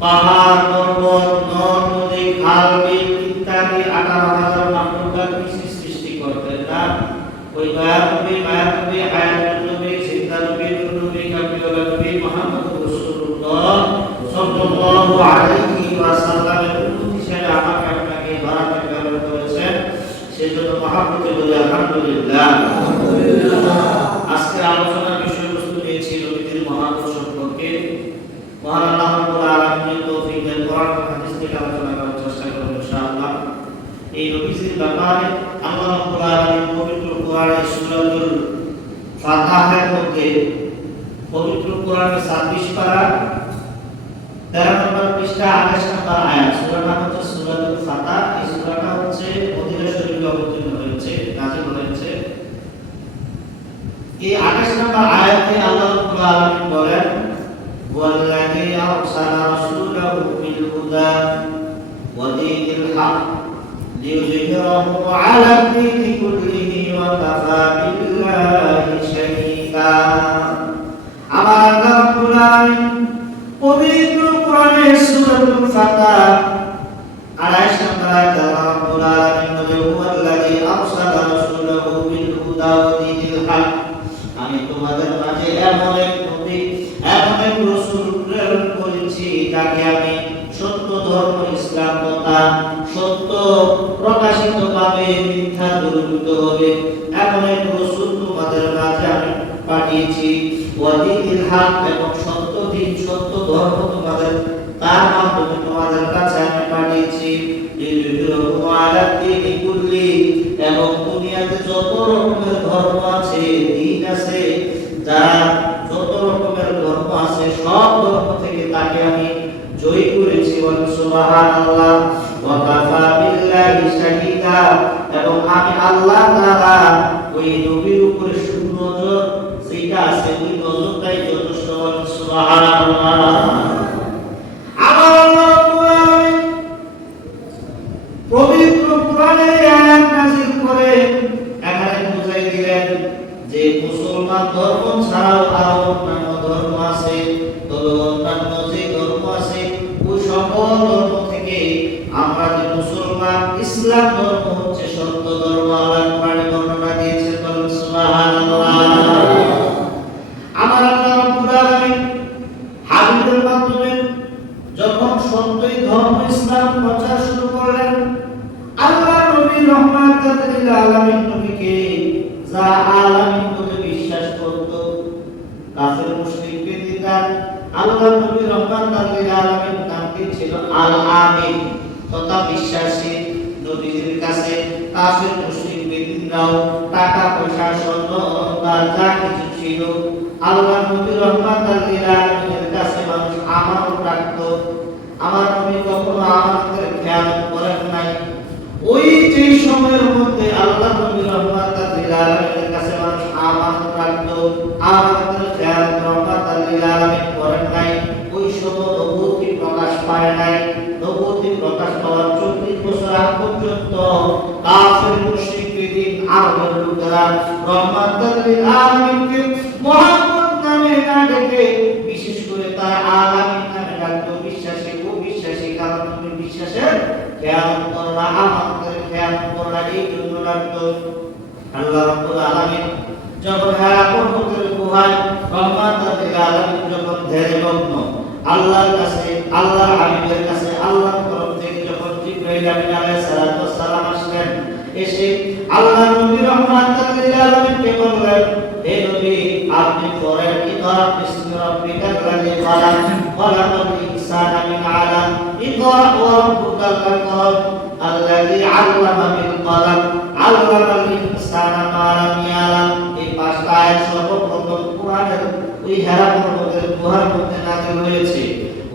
পাহাড় পর্বত নদ নদী খাল বিল ইত্যাদি 18,000 মাখলুকাত সৃষ্টি করতেন না ওই দয়ানবী মায়ানবী হায়াতুন নবী জিন্দা নবী নূর নবী কামিল নবী মুহাম্মদ রাসূলুল্লাহ সাল্লাল্লাহু আলাইহি ওয়াসাল্লামের উম্মত হিসেবে আমাকে আপনাকে ধরাতে প্রেরণ করেছেন, সেজন্য মহাব্বতে বলি আলহামদুলিল্লাহ। আজকে আলোচনার বিষয়বস্তু নিয়েছি নবীদের মহাব্বত সম্পর্কে। মহান আল্লাহ রাব্বুল আলামিনের তৌফিক দেন, কোরআন ও হাদিস থেকে আলোচনা করার চেষ্টা করব ইনশাআল্লাহ। এই নবীদের ব্যাপারে আল্লাহ রাব্বুল আলামিন পবিত্র কোরআনে সূরাতুল ফাতিহার মধ্যে, পবিত্র কোরআনের 26 পারা 13 নম্বর পৃষ্ঠা 28 নম্বর আয়াত, সূরাটা হচ্ছে সূরাতুল ফাতিহা। এই সূরাটা হচ্ছে মদিনা শরীফে অবতীর্ণ হয়েছে, নাযিল হয়েছে। এই 28 নম্বর আয়াতে আল্লাহ রাব্বুল আলামিন বলেন, ওয়াল্লাযী আরসালা রাসূলাহু বিল হুদা ওয়া দীনিল হক লিইয়ুযহিরাহু আলা দ্দীনি কুল্লিহি ওয়া কাফা বিল্লাহি শাহীদা। আমার আল্লাহ রাব্বুল আলামিন পবিত্র কোরআনের সূরাতুল ফাতিহা 28 নম্বর আয়াতে আল্লাহ রাব্বুল আলামিন বলেন, ওয়াল্লাযী আরসালা রাসূলাহু বিল হুদা ওয়া দীনিল হক, আমি তোমাদের মাঝে এমন এক নবী, এমন এক রাসূল প্রেরণ করেছি যাকে আমি সত্য ধর্ম ইসলাম তথা সত্য প্রকাশিত ভাবে মিথ্যা দূরীভূত হবে এমন এক রাসূল তোমাদের মাঝে আমি পাঠিয়েছি। ওয়া দীনিল হক, এবং সত্য দিন সত্য ধর্ম তোমাদের তার মাধ্যমে তোমাদের কাছে আমি পাঠিয়েছি। লিইয়ুযহিরাহু আলা দ্দীনি কুল্লি, এবং দুনিয়াতে যত রকমের ধর্ম আছে, দিন আছে, যার যত রকমের ধর্ম আছে, সব ধর্ম থেকে তাকে আমি জয়ী করেছি। সুবহানাল্লাহ। ওয়া কাফা বিল্লাহি শাহীদা, এবং আমি আল্লাহ তাআলা ওই নবীর উপরে সুনজর যেটা আছে ওই নজরটাই যথেষ্ট। সুবহানাল্লাহ। আমার আল্লাহ রাব্বুল আলামিন পবিত্র কোরআনে আয়াত নাযিল করে এখানে বুঝাই দিলেন যে মুসলমান ধর্ম ছাড়াও আরো অন্যান্য ধর্ম আছে, তবে অন্যান্য যে ধর্ম আছে ওই সকল ধর্ম থেকে আমরা যে মুসলমান, ইসলাম ধর্ম হচ্ছে সত্য ধর্ম। আল্লাহ কোরআনে বর্ণনা দিয়েছেন, বলেন সুবহানাল্লাহ। আমার আল্লাহ রাব্বুল আলামিন হাবিবের মাধ্যমে যখন সত্যই ধর্ম ইসলাম প্রচার শুরু করলেন, আল্লাহ নবী রহমাতুল লিল আলামিন নবীকে যা আলামিন বলে বিশ্বাস করত, কাফের মুশরিক বেদিনরা আল্লাহ নবী রহমাতুল লিল আলামিন নামটি ছিল আল আমিন, তথা বিশ্বাসী। নবীর কাছে কাফের মুশরিক বেদিনরাও টাকা পয়সা স্বর্ণ অলংকার যা কিছু ছিল, আল্লাহ নবী রহমাতুল লিল আলামিনের কাছে মানুষ আমানত রাখতো। আমার নবী কখনো আমানতের খেয়ানত করেন নাই। ওই যে সময়ের মধ্যে আল্লাহ নবী রহমাতুল লিল আলামিনের কাছে মানুষ আমানত রাখতো, আমানতের খেয়ানত রহমাতুল লিল আলামিন করেন নাই, ওই সময় নবুয়তি প্রকাশ পায় নাই। নবুয়তি প্রকাশ পাওয়ার 40 বছর আগ পর্যন্ত কাফের মুশরিক বেদিন আরবের লোকেরা রহমাতুল লিল আলামিনকে মুহাম্মদ নামে না ডেকে, বিশেষ করে তার আলামিন নামে ডাকতো। বিশ্বাসী ও বিশ্বাসী, কারণ তুমি বিশ্বাসের খেয়ানত করো না, আমানতের খেয়ানত করো না, এই জন্য ডাকতো। আল্লাহ রাব্বুল আলামিন যখন হেরা পর্বতের গুহায় রহমাতুল লিল আলামিন যখন ধ্যানমগ্ন, আল্লাহর কাছে, আল্লাহর হাবিবের কাছে আল্লাহর তরফ থেকে যখন জিবরাইল আমিন আলাইহিস সালাতু ওয়াস সালাম আসলেন, এসে আল্লাহ নবী রহমাতুল লিল আলামিনকে বললেন, হে নবী, আপনি পড়েন ইকরা বিসমি রাব্বিকাল লাযী খালাক, খালাকাল ইনসানা মিন আলাক, ইকরা ওয়া রাব্বুকাল আকরাম, আল্লাযী আল্লামা বিল কলম, আল্লামাল ইনসানা মা লাম ইয়ালাম। এই পাঁচটা আয়াত সর্বপ্রথম কোরআনের ওই হেরা পর্বতের গুহার মধ্যে নাযিল হয়েছে।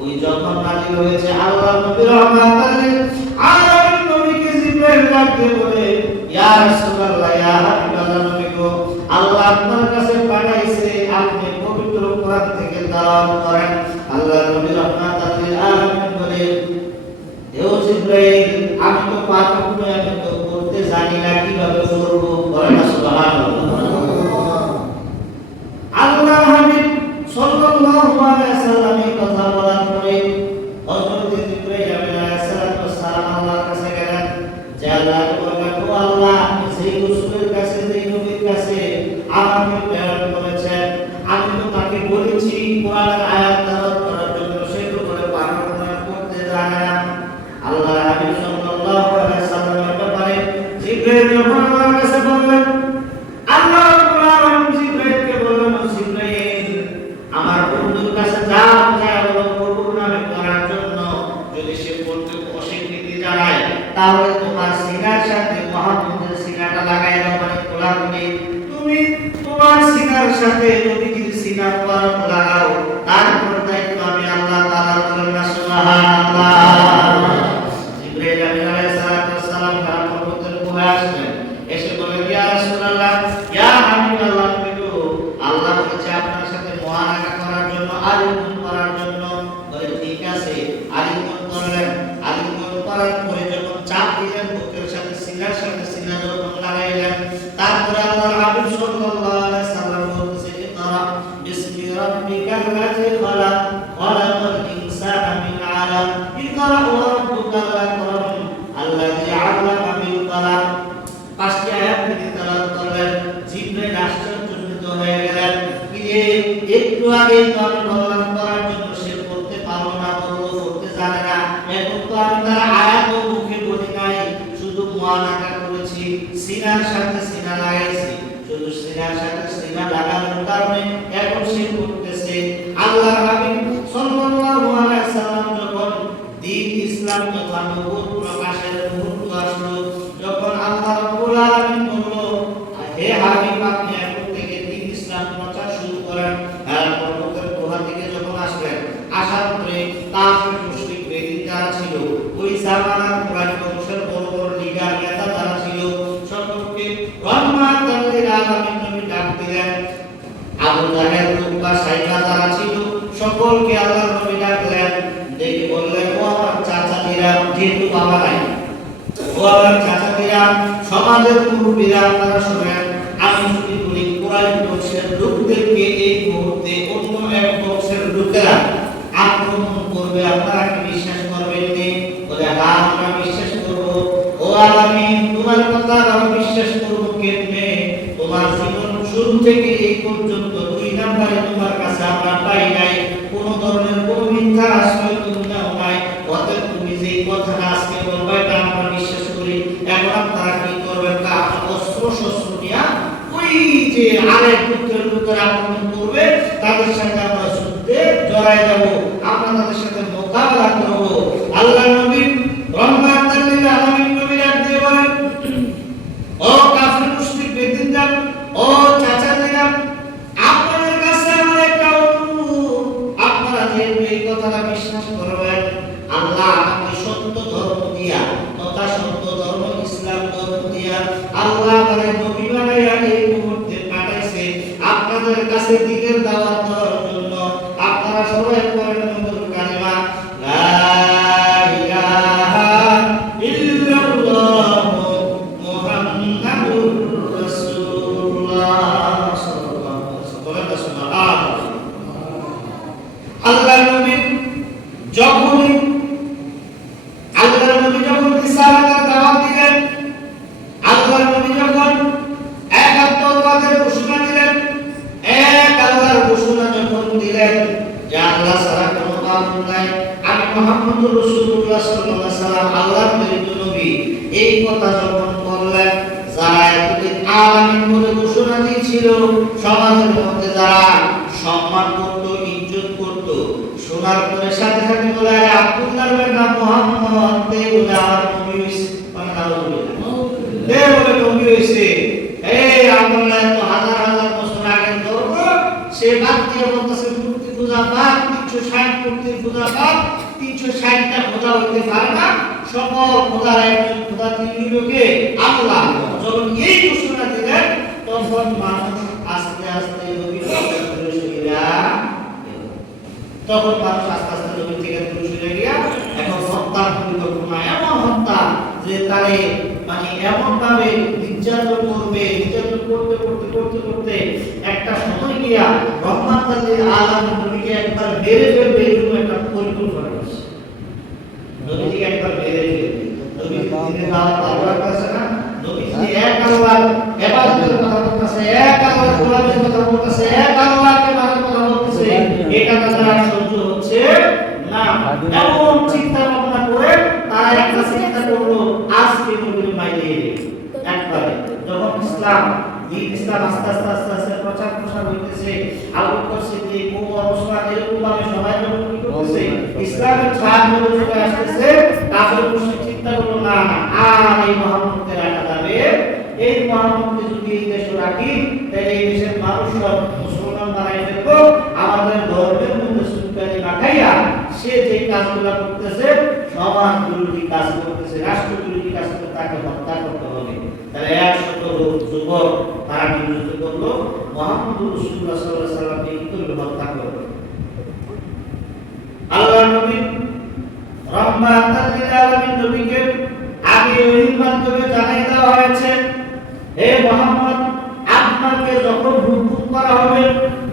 ওই যখন নাযিল হয়েছে, আল্লাহ নবী রহমাতুল লিল আলামিন নবীকে জিবরাইল ডাকতে বলে, ইয়া রাসূলুল্লাহ, ইয়া হাবিবাল্লাহ, নবী গো, আল্লাহ আপনার কাছে পাঠাইছে, আপনি পবিত্র কোরআন থেকে তেলাওয়াত করেন। আল্লাহ নবী রহমাতুল লিল আলামিন বলে, হে জিবরাইল, আমি তো পারবো না, আমি তো করতে জানি না, কিভাবে করব? বলেন সুবহানাল্লাহ। আল্লাহ হাবিব সাল্লাল্লাহু আলাইহি ওয়াসাল্লাম এই কথা বলার পরে হযরত জিবরাইল আলাইহিস সালাতু ওয়াস সালাম আল্লাহর কাছে গেলেন, যে আল্লাহ বললেন, ও আল্লাহ, আপনি সেই রাসূলের কাছে, সেই নবীর কাছে আমাকে প্রেরণ করেছেন, আমি তো তাকে বলেছি কোরআনের আয়াত তেলাওয়াত করার জন্য, সে তো করে পারে তাহলে তোমার সিনার সাথে মুহাম্মদের সিনাটা লাগাই দাও, মানে কোলাকুলি। তুমি তোমার সিনার সাথে যদি সিনা মুবারক লাগাও, তারপর দায়িত্ব আমি আল্লাহ তাআলা বলেন না সুবহানাল্লাহ। জিবরাইল আলাইহিস সালাম খারাপ পর্বতের গুহায় আসলেন, এসে বলেন ইয়া রাসূলুল্লাহ, ইয়া হাবিবাল্লাহ, তুমি তো আল্লাহ বলেছে আপনার সাথে মুআনাকা করার জন্য, আলিঙ্গন করার জন্য। বলে ঠিক আছে, আলিঙ্গন করলেন। আলিঙ্গন করার পরে যখন চাপ দিলেন বুকের সাথে সিনার সাথে সিনা যখন লাগাইলেন, তারপরে আল্লাহর হাবিব সাল্লাল্লাহু আলাইহি সাল্লাম বলতেছে ইকরা বিসমি রাব্বিকাল্লাযী খালাক খালাকাল ইনসানা মিন আলাক ইকরা ওয়া রাব্বুকাল আকরাম আল্লাযী আল্লামা বিল কলম। পাঁচটি আয়াত তিনি তেলাওয়াত করলেন। জিবরাইল আশ্চর্যজনিত হয়ে গেলেন, একটু আগে তো আমি বললাম করার জন্য, সে করতে পারলো না, করতে জানে না। এখন তো আমি তার আয়াত মুখে বলি নাই, শুধু মুআনাকা করেছি, সিনার সাথে সিনা লাগাইছি। শুধু সিনার সাথে সিনা লাগানোর কারণে এখন সে করতেছে। আল্লাহর হাবিব সাল্লাল্লাহু আলাইহি সাল্লাম যখন দ্বীন ইসলাম তথা নবুয়ত প্রকাশের মুহূর্ত আসলো, যখন আল্লাহ রাব্বুল আলামিন বলল হে হাবিব আপনি এখন থেকে দ্বীন ইসলাম প্রচার শুরু করেন। পর্বতের গুহা থেকে যখন আসলেন, আসার পরে কাফির মুশরিক বেদিন যারা ছিল, ওই জামানার কুরাইশ বংশের বড় বড় লিডার নেতা যারা ছিল, সকলকে রহমাতাল লিল আলামিন নবী ডাক দিলেন। আবু জাহেল, উতবা, সাইবা যারা ছিল, সকলকে আল্লাহর নবী ডাকলেন। দেখে বললেন ও আমার চাচাদিরা, যেহেতু বাবা নাই, ও আমার চাচাদিরা, সমাজের মুরব্বীরা, আপনারা শুনেন। আমি যদি বলি কুরাইশ বংশের লোকদেরকে এই মুহূর্তে অন্য এক বংশের লোকেরা আক্রমণ করবে, আপনারা কি বিশ্বাস করবেন? বলে হ্যাঁ আমরা বিশ্বাস করব। ও আলামিন, তোমার কথা আমরা বিশ্বাস করব কেমনে? তোমার জীবন শুরু থেকে এই পর্যন্ত দুই নম্বরে তোমার কাছে আমরা পাই নাই, কোন ধরনের কোন মিথ্যা আশ্রয় তুমি নাও নাই। অতএব তুমি যে কথাটা আজকে বলবে এটা আমরা বিশ্বাস করি। এখন আপনারা কি করবেন? অস্ত্র শস্ত্র নিয়ে ওই যে আরেক পুত্রের লোকেরা আক্রমণ করবে, তাদের সাথে আমরা যুদ্ধে জড়াই যাব, আমরা তাদের সাথে মোকাবেলা করব। আল্লাহ নবী রহমাতাল লিল আলামিন নবী ডাক দিয়ে বলেন ও কাফির মুশরিক বেদিনদার, ও চাচাদিরা, আপনাদের কাছে আমার একটা অনুরোধ। আপনারা যে এই কথাটা বিশ্বাস করবেন, আল্লাহ আমাকে সত্য ধর্ম দিয়া তথা সত্য ধর্ম ইসলাম ধর্ম দিয়া আল্লাহ আমাকে নবী বানাইয়া এই মুহূর্তে পাঠাইছে আপনাদের কাছে দ্বীনের দাওয়াত দেওয়ার জন্য। আপনারা সবাই পড়েন মধুর কালিমা লা ইলাহা ইল্লাল্লাহ মুহাম্মাদুর রাসূলুল্লাহ সাল্লাল্লাহু আলাইহি ওয়াসাল্লাম। আল্লাহ নবী যখন রিসালাতের দাওয়াত দিলেন, আল্লাহ নবী যখন একাত্মবাদের ঘোষণা দিলেন, এক আল্লাহর ঘোষণা যখন দিলেন যে আল্লাহ ছাড়া কোনো মাবুদ নাই, আমি মুহাম্মদুর রাসূলুল্লাহ সাল্লাল্লাহু আলাইহি ওয়াসাল্লাম আল্লাহর প্রেরিত নবী, এই কথা যখন বললেন, যারা এতদিন আলামিন বলে ঘোষণা দিয়েছিল, সমাজের মধ্যে যারা সম্মান করত, ইজ্জত করত, শোনার পরে সাথে সাথে বলে আব্দুল্লাহর বেটা মুহাম্মদ তে বলে আমার নবী হইছে, মানে আল্লাহ তে বলে নবী হইছে। এই আব্দুল্লাহ তো হাজার হাজার বছর আগে ধর্ম, সে বাদ দিয়ে বলতেছে মূর্তি পূজা বাদ, 360 মূর্তির পূজা বাদ, 360টা খোদা হইতে পারে না, সকল খোদার একজন খোদা, তিনি লোকে আল্লাহ। যখন এই ঘোষণা দিলেন, তখন মানুষ আস্তে আস্তে নবী থেকে সরিয়া, তখন মানুষ আস্তে আস্তে নবী থেকে দূরে সরে গিয়া এখন হত্যার পরিকল্পনা, এমন হত্যা যে তারে মানে এমন ভাবে নির্যাতন করবে, নির্যাতন করতে করতে করতে করতে একটা সময় গিয়া রহমাতুল লিল আলামিন নবীকে একবার মেরে ফেলবে, এরকম একটা পরিকল্পনা করছে। নবীকে একবার মেরে ফেলবে, নবী দিনের দাওয়াত আল্লাহর কাছে না, নবী এক আল্লাহর ইবাদতের কথা বলতেছে, এক আল্লাহর গোলামের কথা বলতেছে, এক আল্লাহকে মানার কথা বলতেছে, এটা তারা সহ্য হচ্ছে না। এমন চিন্তা ভাবনা করে তারা একটা চিন্তা করলো, আজকে নবীর মাইরে একবারে যখন ইসলাম আস্তে আস্তে আস্তে আস্তে প্রচার প্রসার হইতেছে, আবু বকর সিদ্দিক, ওমর, ওসমান, এরকম ভাবে সবাই যখন কি করতেছে, ইসলামের ছায়া চলে আসতেছে, কাফের মুশরিক চিন্তা করলো না আর এই মুহাম্মদকে রাখা যাবে, এই মুহাম্মদকে যদি এই দেশে রাখি তাহলে এই দেশের মানুষ সব মুসলমান বানাই ফেলবো, আমাদের ধর্মের মধ্যে সুলতানি রাখাইয়া সে যে কাজগুলো করতেছে সমাজ বিরোধী কাজ করতেছে, রাষ্ট্র বিরোধী কাজ করতে, তাকে হত্যা করতে হবে। তাহলে 100 লোক যুবক তারা বিরোধিতা করলো, মুহাম্মদুর রাসূলুল্লাহ সাল্লাল্লাহু আলাইহি ওয়াসাল্লামকে কিভাবে হত্যা করবে। আল্লাহ নবী রাহমাতাল লিল আলামিন নবীকে আগে ওহীর মাধ্যমে জানাই দেওয়া হয়েছে, হে মুহাম্মদ আপনাকে যখন হুকুম করা হবে,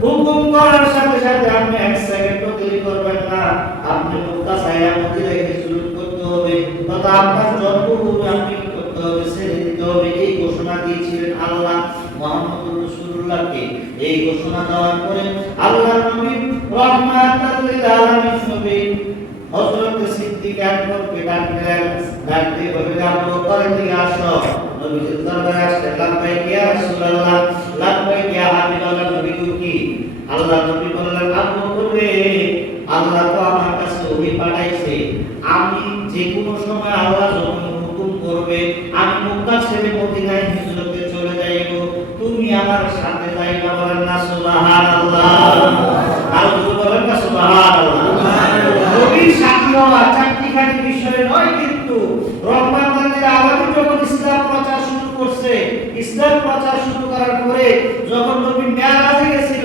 হুকুম করার সাথে সাথে আপনি 1 সেকেন্ডও দেরি করবেন না, আপনি মক্কা ছায়া মদিনায় হিজরত করতে হবে, তথা আপনার জন্মভূমি আপনি কি করতে হবে, ছেড়ে দিতে হবে। এই ঘোষণা দিয়েছিলেন আল্লাহ মুহাম্মদুর রাসূলুল্লাহকে। এই ঘোষণা দেওয়ার পরে আল্লাহ নবী রাহমাতাল লিল আলামিন নবী হযরত সিদ্দিক আকবরকে ডাকলেন, ডাকতে বললেন আবু বকর এদিকে আসো। নবীজির দরবারে আসলেন, লাব্বাইক ইয়া রাসূলুল্লাহ, লাব্বাইক ইয়া হাবিবাল্লাহ। নবী কি? আল্লাহ নবী বললেন, আবু বকর রে, আল্লাহ তো আমার কাছে ওহী পাঠাইছে, আমি যে কোনো সময় আল্লাহ যখন হুকুম করবে আমি মক্কা ছেড়ে মদিনায় হিজরতে চলে যাইব, তুমি আমার সাথে যাইবা। বলেন না সুবহানাল্লাহ। আর বলেন না সুবহানাল্লাহ। নবীর সাথী হওয়া চাকরিখানি বিষয় নয়, কিন্তু রহমাতুল লিল আলামিন যখন ইসলাম প্রচার শুরু করছে, ইসলাম প্রচার শুরু করার পরে যখন নবী মেরাজে গেছিল,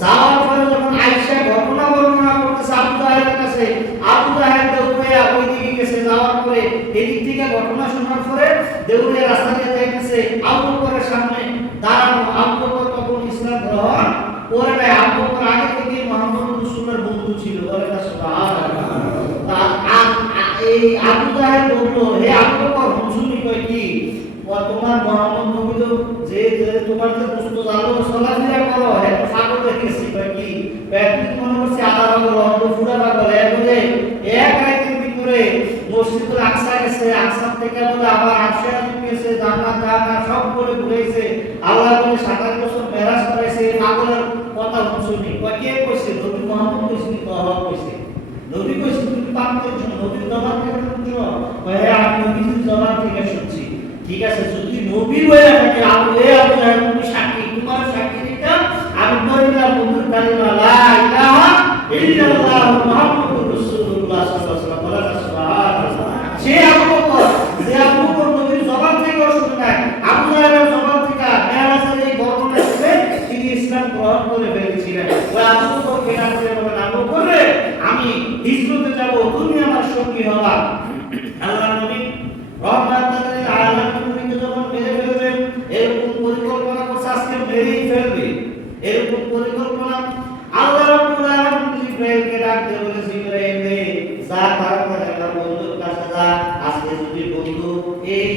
যাওয়ার পরে যখন আয়েশা ঘটনা বর্ণনা করতেছে আবু জাহেলের কাছে, আবু জাহেল দৌড়ে ওই দিকে গেছে, যাওয়ার পরে এদিক থেকে ঘটনা শোনার পরে দৌড়ে রাস্তা দিয়ে যাইতেছে, আবু বকরের সামনে দাঁড়ানো। আবু বকর তখন ইসলাম গ্রহণ করে নাই, আবু বকর আগে থেকে মুহাম্মদ রাসূলুল্লাহর বন্ধু ছিল। বলেন না সুবহানাল্লাহ। এই আবু জাহেল বলল, হে আবু বকর, হুজুরি কয় কি, তোমার মুহাম্মদ নবী তো যে তোমার যে দোস্ত জানো চলাফেরা করো, হে তো পাগল হয়ে গেছে। কয় কি, প্যাট্রিক মনে করছে আধা পাগল, অন্ধ পুরা পাগল। এর বলে এক রাতের ভিতরে মসজিদুল আকসা গেছে, আকসা থেকে বলে আবার আরশে আজিম গেছে, জান্নাত জাহান্নাম সব বলে ঘুরেছে, আল্লাহ বলে 27 বছর মেরাজ করাইছে। পাগলের কথা শুনি। কয় কে কইছে? নবী মুহাম্মদ কইছে। কইছে নবী কইছে, তুমি পাপ করছো, নবীর জবান থেকে শুনছো? কয় হ্যাঁ, আমি নবীর জবান থেকে শুনছি। ঠিক আছে, যদি নবী হয়ে থাকে আবু জাহেল তুমি সাক্ষী, তোমার সাক্ষী দিতা আমি বলিলাম বন্ধুর কালিমা লা ইলাহা ইল্লাল্লাহ মুহাম্মাদুর রাসূলুল্লাহ সাল্লাল্লাহু আলাইহি ওয়াসাল্লাম। সে আবু বকর, যে আবু বকর নবীর জবান থেকে শুনে নাই, আবু জাহেলের জবান থেকে মেরাজের এই ঘটনা শুনে তিনি ইসলাম গ্রহণ করে ফেলেছিলেন। ওই আবু বকর কে ডাকতে বলেন, আবু বকর রে, আমি হিজরতে যাব, তুমি আমার সঙ্গী হবা। আল্লাহ নবী রহমাতুল লিল আলামিন নবীকে যখন মেরে ফেলবেন, এরকম পরিকল্পনা করছে, আজকে মেরেই ফেলবে, এরকম পরিকল্পনা। আল্লাহ রাব্বুল আলামিন জিবরাইলকে ডাকতে বলে, জিবরাইল রে, যা তাড়াতাড়ি আমার বন্ধুর কাছে যা, আজকে যদি বন্ধু এই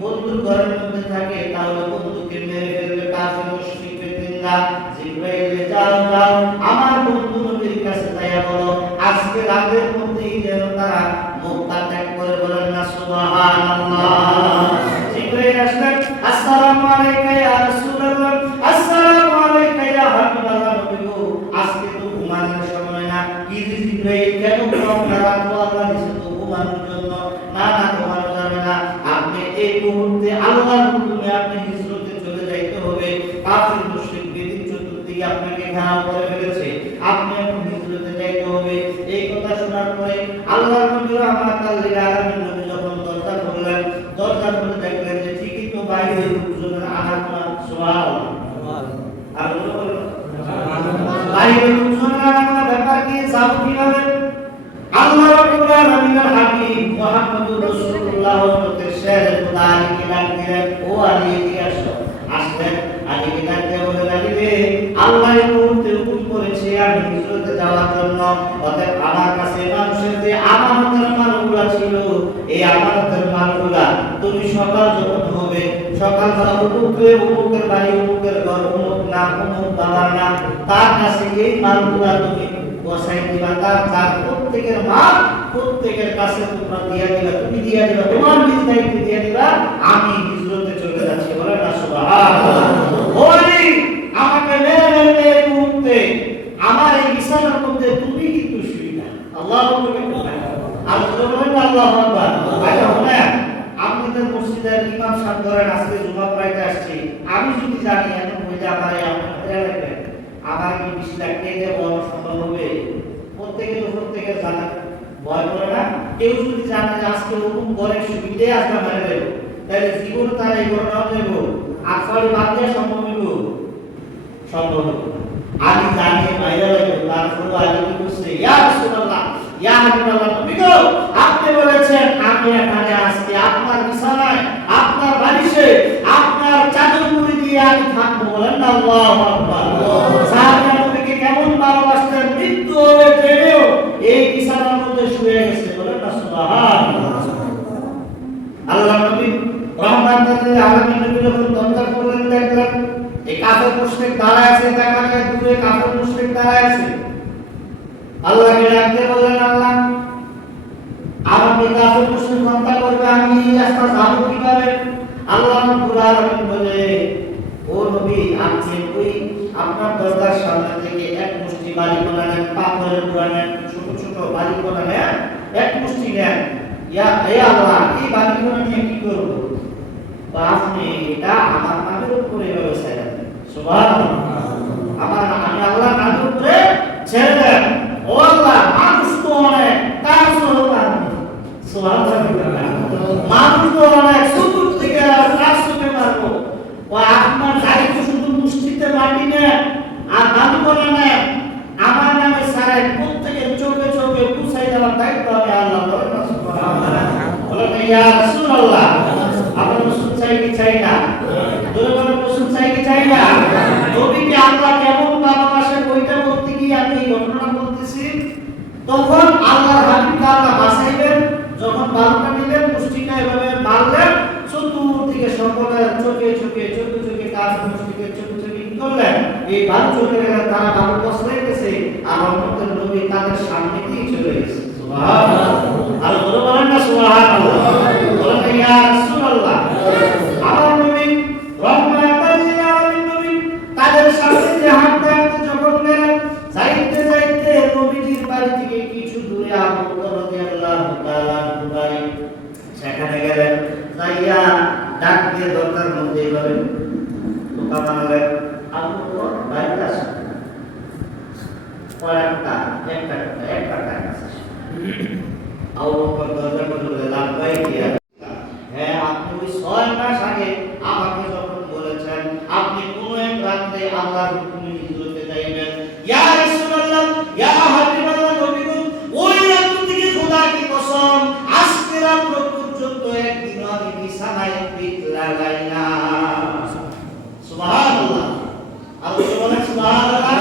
বন্ধুর ঘরের মধ্যে থাকে তাহলে বন্ধুকে মেরে ফেলবে, কাফির মুশরিক বেদিনরা। জিবরাইল রে, যাও যাও আমার বন্ধু নবীর কাছে যাইয়া বলো আজকে রাতের মধ্যেই যেন তারা মক্কা ত্যাগ করে। বলেন না সুবহানাল্লাহ। জিবরাইল আসলেন, আসসালামু আলাইকা ইয়া রাসূলুল্লাহ, আসসালামু আলাইকা ইয়া হাবিবাল্লাহ। নবী গো, আজকে তো ঘুমানোর সময় না। কি জিবরাইল, কেন ঘুমানো? আল্লাহ দিছে তো ঘুমানোর জন্য। না না, ঘুমানো যাবে না, আপনি এই মুহূর্তে আল্লাহর হুকুমে আপনি হিজরতে চলে যাইতে হবে। কাফির মুশরিক বেদিন চতুর্দিকে আপনাকে ঘেরাও করে ফেলেছে, আপনি এখন হিজরতে যাইতে হবে। এই কথা শোনার পরে আল্লাহর নবী রাহমাতুল লিল আলামিন নবী যখন দরজা খুললেন, দরজা খুলে দেখলেন যে ঠিকই তো বাইরে লোকজনের আনাগোনা। সুবহানাল্লাহ। আর বলুন বাইরে লোকজনের আনাগোনা ব্যাপার কি, যাব কিভাবে? আল্লাহ রাব্বুল আলামিনের হাবিব মুহাম্মদুর রাসূলুল্লাহ হযরত শের খোদা আলীকে ডাক দিলেন, ও আলী এদিকে আসো। আসলেন, আলীকে ডাক দিয়ে বললেন, আলী রে, আল্লাহ এই মুহূর্তে হুকুম করেছে আমি হিজরতে যাওয়ার জন্য। অতএব আমার কাছে মানুষের যে আমানতের মালগুলা ছিল, এই আমানতের মালগুলা তুমি সকাল যখন হবে, সকাল বেলা অমুকের বাড়ি, অমুকের ঘর, অমুক নাম, অমুক বাবার নাম, তার কাছে এই মালগুলা তুমি বসাই দিবা। তার প্রত্যেকের মাল প্রত্যেকের কাছে তোমরা দিয়া দিবা, তুমি দিয়া দিবা, তোমার নিজ দায়িত্বে দিয়া দিবা। আমি হিজরতে চলে যাচ্ছি। বলেন না সুবহানাল্লাহ। ওলি আমাকে মেরে ফেলবে এই মুহূর্তে, আমার এই বিছানার মধ্যে তুমি কিন্তু শুই না। আল্লাহু আকবার। আর বলেন আল্লাহু আকবার। আচ্ছা, আপনাদের মসজিদের ইমাম সাহেব ধরেন আজকে জুমা পড়াইতে আসছি, আমি যদি জানি এখন কইতে আমারে আমার কি 20 লাখ টাকা দেব সম্ভব হবে? প্রত্যেকে জানা ভয় করে না। কেউ যদি জানে যে আজকে হুকুম করে সুবিধে আজকে মেরে দেব, তাহলে জীবন তার এই ঘটনা দেব আফারি বাদ দিয়ে সম্ভব হইব? সম্ভব হবে। আমি জানি বাইরে লাগবে, তারপর আলী কি করছে, ইয়া রাসূলুল্লাহ ইয়া হাবিবাল্লাহ, নবী গো আপনি বলেছেন আমি এখানে আজকে আপনার বিছানায়, আপনার বালিশে, আপনার চাদর মুড়ি দিয়ে আমি থাকবো। বলেন না আল্লাহু আকবার। সাহাবা নবীকে কেমন ভালোবাসতেন, মৃত্যু হবে জেনেও এই বিছানার মধ্যে শুয়ে গেছে। বলেন না সুবহানাল্লাহ। আল্লাহ নবী রহমাতুল লিল আলামিন নবী যখন দরজা খুললেন, দেখলেন এই কাফের মুশরিক দাঁড়ায় আছে, তাকালে দূরে কাফের মুশরিক দাঁড়ায় আছে। আল্লাহকে ডাকতে বললেন, আল্লাহ আমাকে কাফের মুশরিক হত্যা করবে, আমি এই রাস্তা যাব কিভাবে? আল্লাহ রাব্বুল আলামিন বলে, ও নবী আপনি ওই আপনার দরজার সামনে থেকে এক মুষ্টি বালি কোনা নেন, পাথরের কোনা নেন, ছোট ছোট বালি কোনা নেন, এক মুষ্টি নেন। ইয়া হে আল্লাহ এই বালি কোনা নিয়ে কি করব? আপনি এটা আমার নামের উপরে ব্যবস্থা করেন। সুবহানাল্লাহ। আমি আল্লাহ নামের উপরে ছেড়ে দেন। ও আল্লাহ মানুষ তো অনেক, কাজ হলো পারবে। সুবহানাল্লাহ। মানুষ তো অনেক, সুদূর থেকে কাজ করতে পারবো। ও আপনার দায়িত্ব শুধু মুষ্টিতে মাটি নেন আর বালি কোনা নেন, আমার নামে সারা প্রত্যেকের চোখে চোখে পুষাই দেওয়ার দায়িত্ব আমি আল্লাহ। বলেন সুবহানাল্লাহ। বলেন ইয়া রাসূলুল্লাহ আমরা রাসূল চাই কি চাই না? দুর্বল রাসূল চাই কি চাই না? নবীকে আল্লাহ কেমন ভালোবাসে ওইটা বলতে কি আমি এই ঘটনা বলতেছি। তখন আল্লাহর হাবিব আল্লাহ বাঁচাইবেন, যখন বালুটা নিলেন মুষ্টিটা এভাবে মারলেন, চতুর্দিকে সকলের চোখে চোখে কাফের মুশরিকের চোখে চোখে কি করলেন, এই বালু চলে গেল, তারা বালু বসলাইতেছে আর রহমতের নবী তাদের সামনে দিয়ে চলে গেছে। সুবহানাল্লাহ। আর বলেন না সুবহানাল্লাহ। বলেন ইয়া রাসূলুল্লাহ। আমার নবী রহমাতুল লিল আলামিন নবী তাদের সামনে দিয়ে হাঁটতে হাঁটতে যখন গেলেন, যাইতে যাইতে নবীজির বাড়ি থেকে কিছু দূরে আবু বকর রাদিয়াল্লাহু তাআলা বাড়ি, সেখানে গেলেন, যাইয়া ডাক দিয়ে দরজার মধ্যে এভাবে টোকা মারলেন, আবু বকর বাড়িতে আসেন। একটা আছে আবু বকর দরজা খুলে লাফাই দিয়া, হ্যাঁ আপনি ওই 6 মাস আগে আমাকে যখন বলেছেন আপনি কোন এক রাতে আল্লাহর হুকুমে হিজরতে যাইবেন, ইয়া রাসূলুল্লাহ ইয়া হাবিবাল্লাহ নবী গো ওই রাত থেকে খোদা কি কসম আজকে রাত পর্যন্ত একদিন আমি বিছানায় পিঠ লাগাই না। সুবহানাল্লাহ। আল্লাহ বলেন সুবহানাল্লাহ।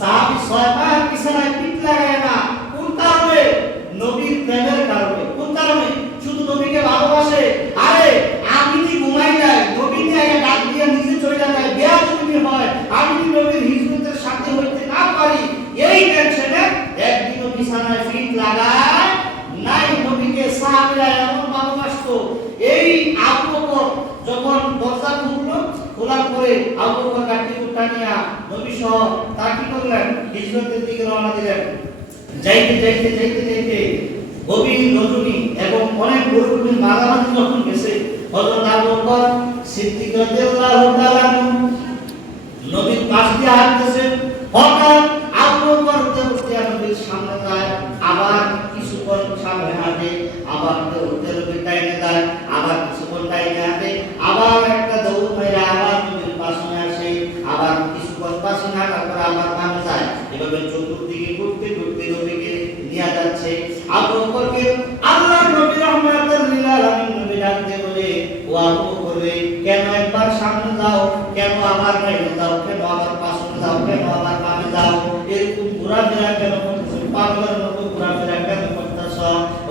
সাহাবী 6 মাস বিছানায় পিঠ লাগায় না, কোন কারণে? নবীর প্রেমের কারণে। কোন কারণে? শুধু নবীকে ভালোবাসে। আরে আমি কি ঘুমাই যাই, নবী নিয়ে ডাক দিয়ে নিজে চলে যায়, বেয়াদবি হয়, আমি কি নবীর হিজরতের সাথে হইতে না পারি, এই টেনশনে একদিনও বিছানায় পিঠ লাগায় নাই। নবীকে সাহাবীরা এমন ভালোবাসতো। এই আবু বকর যখন দরজা খুললো, খোলার পরে আবু বকর গাড়ি উঠানিয়া নবী সহ তার কি করলেন, হিজরতের দিকে রওনা দিলেন। যাইতে গভীর রজনী এবং অনেক গভীর মাঝামাঝি যখন গেছে, হযরত আবু বকর সিদ্দিক রাদিয়াল্লাহু তাআলা নবীর পাশ দিয়ে হাঁটতেছেন। হঠাৎ আবু বকর উঠে নবীর সামনে যায়, আবার কিছুক্ষণ সামনে হাঁটে, আবার উঠে টাইনে যায়, আবার কিছুক্ষণ টাইনে হাঁটে, আবার একটা দৌড় মেরে আবার নবীর পাশে আসে, আবার কিছুক্ষণ পাশে হাঁটার পর আবার নামে যায়। এভাবে চতুর্দিকে ঘুরতে ঘুরতে নবীকে নিয়ে যাচ্ছে। আবু বকরকে আল্লাহর নবী রহমাতুল লিল আলামিন নবী ডাকতে বলে, ও আবু বকর কেন একবার সামনে যাও, কেন আবার ডাইনে যাও, কেন আবার পাশে যাও, কেন আবার বামে যাও, এরকম ঘোরাফেরা কেন করতেছ, পাগলের মতো ঘোরাফেরা কেন করতেছ?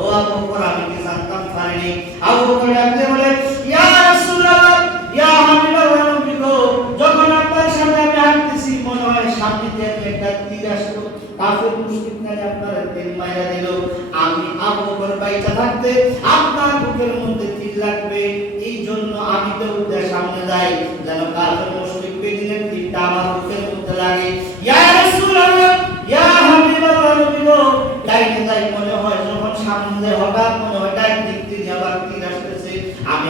ও আবু বকর আমি কি জানতাম পারিনি। আবু বকর ডাকতে বলে, ইয়া রাসূলুল্লাহ ইয়া হাবিবাল্লাহ নবী গো, যখন আপনার সামনে আমি হাঁটতেছি মনে হয় সামনে দিয়ে একটা তীর আসলো, কাফের মুশরিকরা আপনার তীর মাইরা দিল, আমি আবু বকর বাইচা থাকতে আপনার বুকের মধ্যে তীর লাগবে, এই জন্য আমি দৌড়ে সামনে যাই যেন কাফের মুশরিক বেদিনের তীরটা আমার বুকের মধ্যে লাগে। ইয়া রাসূলুল্লাহ ইয়া হাবিবাল্লাহ নবী গো, ডাইনে যাই মনে হয়, যখন সামনে হঠাৎ মনে হয় ডাইন দিক থেকে আবার তীর আসতেছে, আমি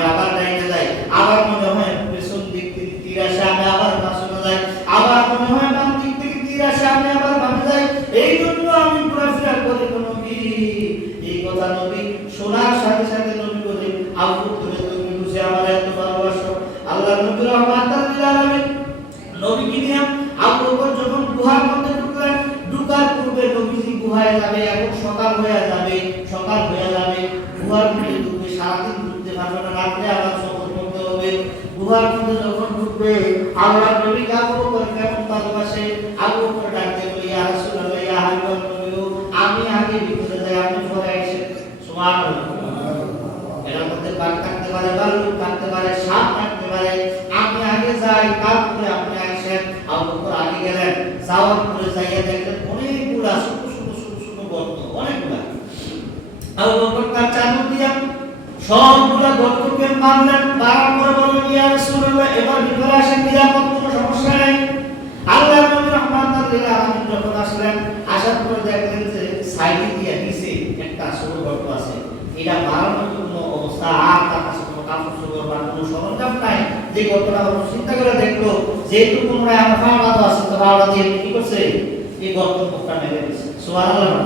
আপনি পরে এসে সুবহানাল্লাহ। এর মধ্যে বাঘ থাকতে পারে, ভাল্লুক থাকতে পারে, সাপ থাকতে পারে। আপনি আগে যাই, তারপরে আপনি আসেন। আবু বকর আগে গেলেন, যাওয়ার পরে যাইয়া দেখলেন অনেকগুলা ছোট ছোট ছোট ছোট গর্ত, অনেকগুলা। আবু বকর তার চাদর দিয়া সবগুলা গর্তকে মারলেন, মারার পরে বললেন, ইয়া রাসূলুল্লাহ, এবার ভিতরে আসেন, নিরাপদ, কোনো সমস্যা নেই। আল্লাহর নবী রাহমাতুল্লাহ লিল আলামিন যখন আসলেন, আসার পরে দেখলেন যে সাইডে দিয়া নিচে একটা ছোট গর্ত আছে। এটা মারার মতো কোনো অবস্থা আর তার কাছে কোনো কাপড় চোপড় বা কোনো সরঞ্জাম নাই যে গর্তটা চিন্তা করে দেখলো যেহেতু কোনো আমার ফাওয়া আছে, তো ফাওয়া দিয়ে কি করছে, এই গর্ত মুখটা মেরে দিয়েছে। সুবহানাল্লাহ।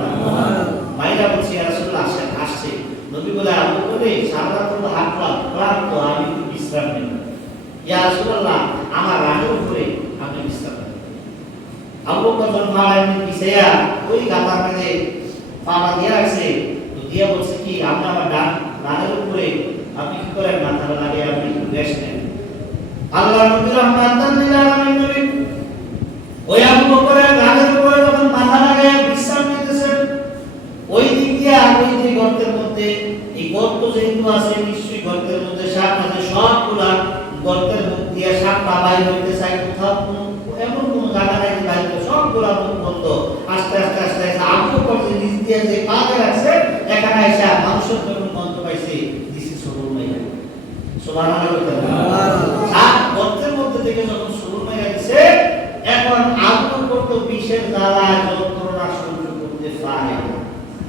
মাইরা বলছে, ইয়া রাসূলুল্লাহ আসছে। নবী বলে, আবু বলে সারা রাত তো হাঁটলাম, ক্লান্ত, আমি একটু বিশ্রাম নেব। ইয়া রাসূলুল্লাহ, আমার রানের উপরে আপনি বিশ্রাম নেন। আবু বকর যখন মারা পিছাইয়া ওই গাতার মধ্যে পাড়া দিয়ে রাখছে, তো দিয়া বলছে কি, আপনি আমার রানের উপরে আপনি কি করেন, মাথা লাগিয়ে আপনি একটু রেস্ট নেন। আল্লাহর নবী রাহমাতুল্লাহ লিল আলামিন নবী ওই আবু বকরের রানের উপরে যখন মাথা লাগায় বিশ্রাম নিতেছেন, ওই দিক দিয়ে ওই যে গর্তের মধ্যে, এই গর্ত যেহেতু আছে নিশ্চয়ই গর্তের মধ্যে সাপ আছে, সবগুলা গর্তের মুখ দিয়ে সাপ বাইর হইতে চায়, কোথাও এমন কোন জায়গা নাই যে বাইরে, সবগুলা মুখ বন্ধ। আস্তে আস্তে আস্তে আস্তে আবু বকর যে নিচ দিয়ে যে পাতে রাখছে, এখানে এসে মানুষের যখন গন্ধ পাইছে, দিছে সরুর মাইয়া। সুবহানাল্লাহ। সাপ গর্তের মধ্যে থেকে যখন সরুর মাইয়া দিছে, এখন আবু বকর তো বিষের জ্বালা যন্ত্রণা সহ্য করতে পারে।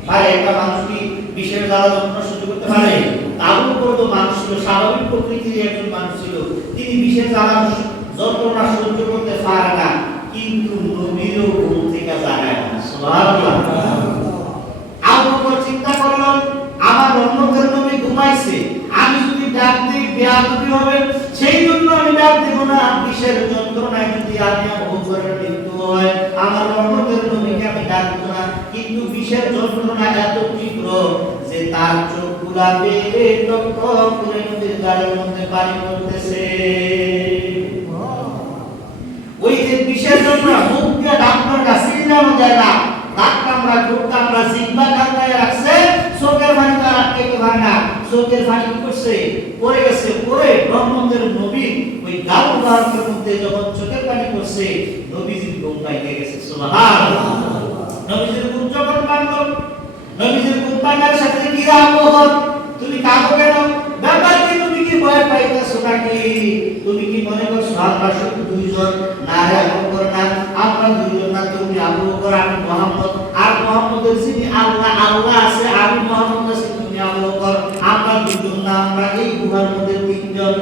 ভাই, একটা মানুষ কি বিষের জ্বালা যন্ত্রণা সহ্য করতে পারে? আবু বকর তো মানুষ ছিল, স্বাভাবিক প্রকৃতির একজন মানুষ ছিল, তিনি বিষের জ্বালা যন্ত্রণা সহ্য করতে পারে না, কিন্তু নবীরও ঘুম থেকে জাগায় না। সুবহানাল্লাহ। আবু বকর চিন্তা করলেন, আমার রহমতের নবী ঘুমাইছে, আমি যদি ডাক দিই বেয়াদবি হবে, সেই জন্য আমি ডাক দেব না। বিষের যন্ত্রণায় যদি আমি আবু বকরের মৃত্যু হয়, আমার রহমতের নবীকে আমি ডাকবো না। কিন্তু বিষের যন্ত্রণা এত তীব্র যে তার চোখগুলা বেয়ে টক টক করে নদীর গালের মধ্যে পানি পড়তেছে। ওই যে বিষের যন্ত্রণা, মুখ দিয়ে ডাক্তার কাছে যাওয়া যায় না, নাক কামড়া, ঠোঁট কামড়া, জিহ্বা কামড়ায় রাখছে, চোখের পানি তো আটকে পারে না। চোখের পানি কি করছে, পড়ে গেছে। পড়ে রহমতের নবী ওই গাল মুবারকের মধ্যে যখন চোখের পানি পড়ছে, নবীজির ঘুম ভাঙে গেছে। সুবহানাল্লাহ। নবীজির ঘুম যখন ভাঙলো, নবীজির ঘুম ভাঙার সাথে কি রাবহত, তুমি কাঁদো কেন? ব্যাপার কি, তুমি কি ভয় পাইতেছো নাকি? তুমি কি মনে করছো আমরা শুধু দুইজন? না রে আবু বকর, না, আমরা দুইজন না, তুমি আবু বকর, আমি মুহাম্মদ। আর মুহাম্মদের যিনি আল্লাহ, আল্লাহ আছে, আমি মুহাম্মদ আছি, তুমি আবু বকর। আমরা দুইজন না, আমরা এই গুহার মধ্যে তিনজন।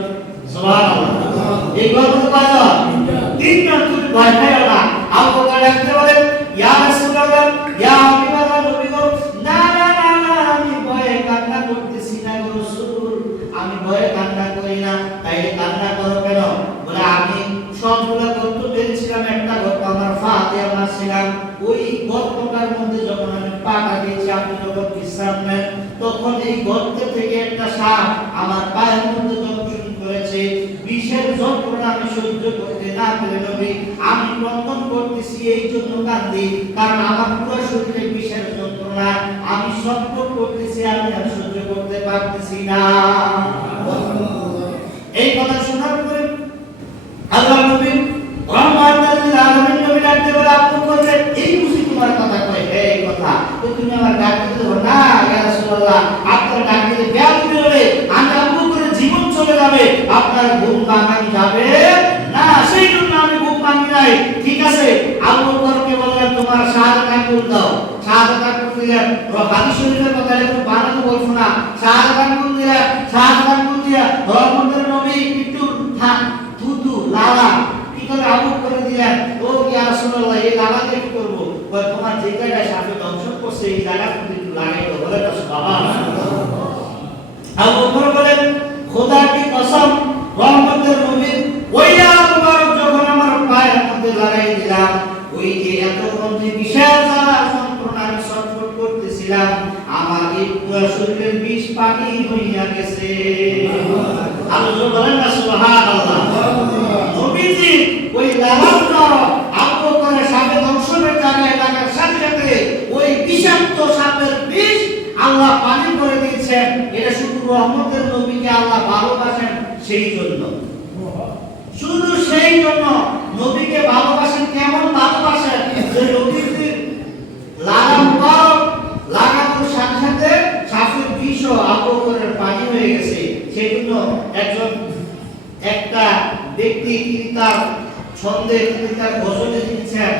সুবহানাল্লাহ। এই গুহার মধ্যে কয়জন? তিনজন। তুমি ভয় পাইও না। আবু বকর ডাকতে বলেন, ইয়া রাসূলুল্লাহ, ইয়া হাবিবাল্লাহ, নবী গো, না না না না, আমি ভয়ে কান্না করতেছি না গো রাসূল, আমি ভয়ে কান্না করি না। তাইলে কান্না করো কেন? বলে, আমি সবগুলা গর্ত পেয়েছিলাম, একটা গর্ত আমার ফাতে মারছিলাম, ওই গর্তটার মধ্যে যখন আমি পাটা দিয়েছি, আপনি যখন বিশ্রাম নেন, তখন এই গর্ত থেকে একটা সাপ আমার পায়ের মধ্যে দংশন করেছে। বিষের যন্ত্রণা আমি সহ্য করতে না পেরে নবী, আমি ক্রন্দন করতেছি, এই জন্য কাঁদি, কারণ আমার পুরো শরীরে বিষের যন্ত্রণা, আমি সফর করতেছি, আমি আর সহ্য করতে পারতেছি না। এই কথা শোনার পরে আল্লাহ নবী রাহমাতুল্লাহ লিল আলামিন নবী ডাকতে বলে, আপনি করবে এই বুঝি তোমার কথা কয়, এই কথা তো তুমি আমার ডাক দিতে হবে না। ইয়া রাসূলুল্লাহ, আপনার ডাক দিতে বেয়াদবি হবে, আমি আবু বকরের জীবন চলে যাবে, আপনার ঘুম ভাঙানি যাবে না, সেই জন্য আমি ঘুম ভাঙি নাই। ঠিক আছে, আবু বকরকে বললেন, তোমার শাহাদাত আঙ্গুল দাও। শাহাদাত আঙ্গুল দিলেন। হাদিস শরীফের কথা একটু বানানো বলছো না, শাহাদাত আঙ্গুল দিলেন। শাহাদাত আঙ্গুল দিয়া রহমতের নবী একটু থুতু লালা কি করে আবু করে দিলেন। ও ইয়া রাসূলুল্লাহ, এই লালা দিয়ে কি করব? কয়, তোমার যে জায়গায় সাপে দংশন করছে, এই জায়গা তুমি একটু লাগাই দাও। বলে, সুবহানাল্লাহ। আবু বকর বলেন, খোদা কি কসম, রহমতের নবী ওই লালা মুবারক যখন আমার পায়ের মধ্যে লাগাই দিলাম, ওই যে এতক্ষণ যে বিশাল জ্বালা যন্ত্রণা আমি ছটফট করতেছিলাম, আমার এই পুরো শরীরের বিষ পানি হইয়া গেছে। আল্লাহ বলেন না সুবহানাল্লাহ। নবীজি ওই লালাটা আবু বকরের সাপে দংশনের জায়গায় লাগার সাথে সাথে ওই বিষাক্ত সাপের বিষ আল্লাহ পানি করে দিয়েছেন, এটা শুধু রহমতের নবীকে আল্লাহ ভালোবাসেন সেই জন্য, শুধু সেই জন্য। নবীকে ভালোবাসেন, কেমন ভালোবাসেন? যে নবীর লাগা মুবারক লাগানোর সাথে সাথে শ্বাসের বিষ আবু বকরের পানি হয়ে গেছে। সেই জন্য একটা ব্যক্তি তিনি তার ছন্দে, তিনি তার গজলে লিখেছেন,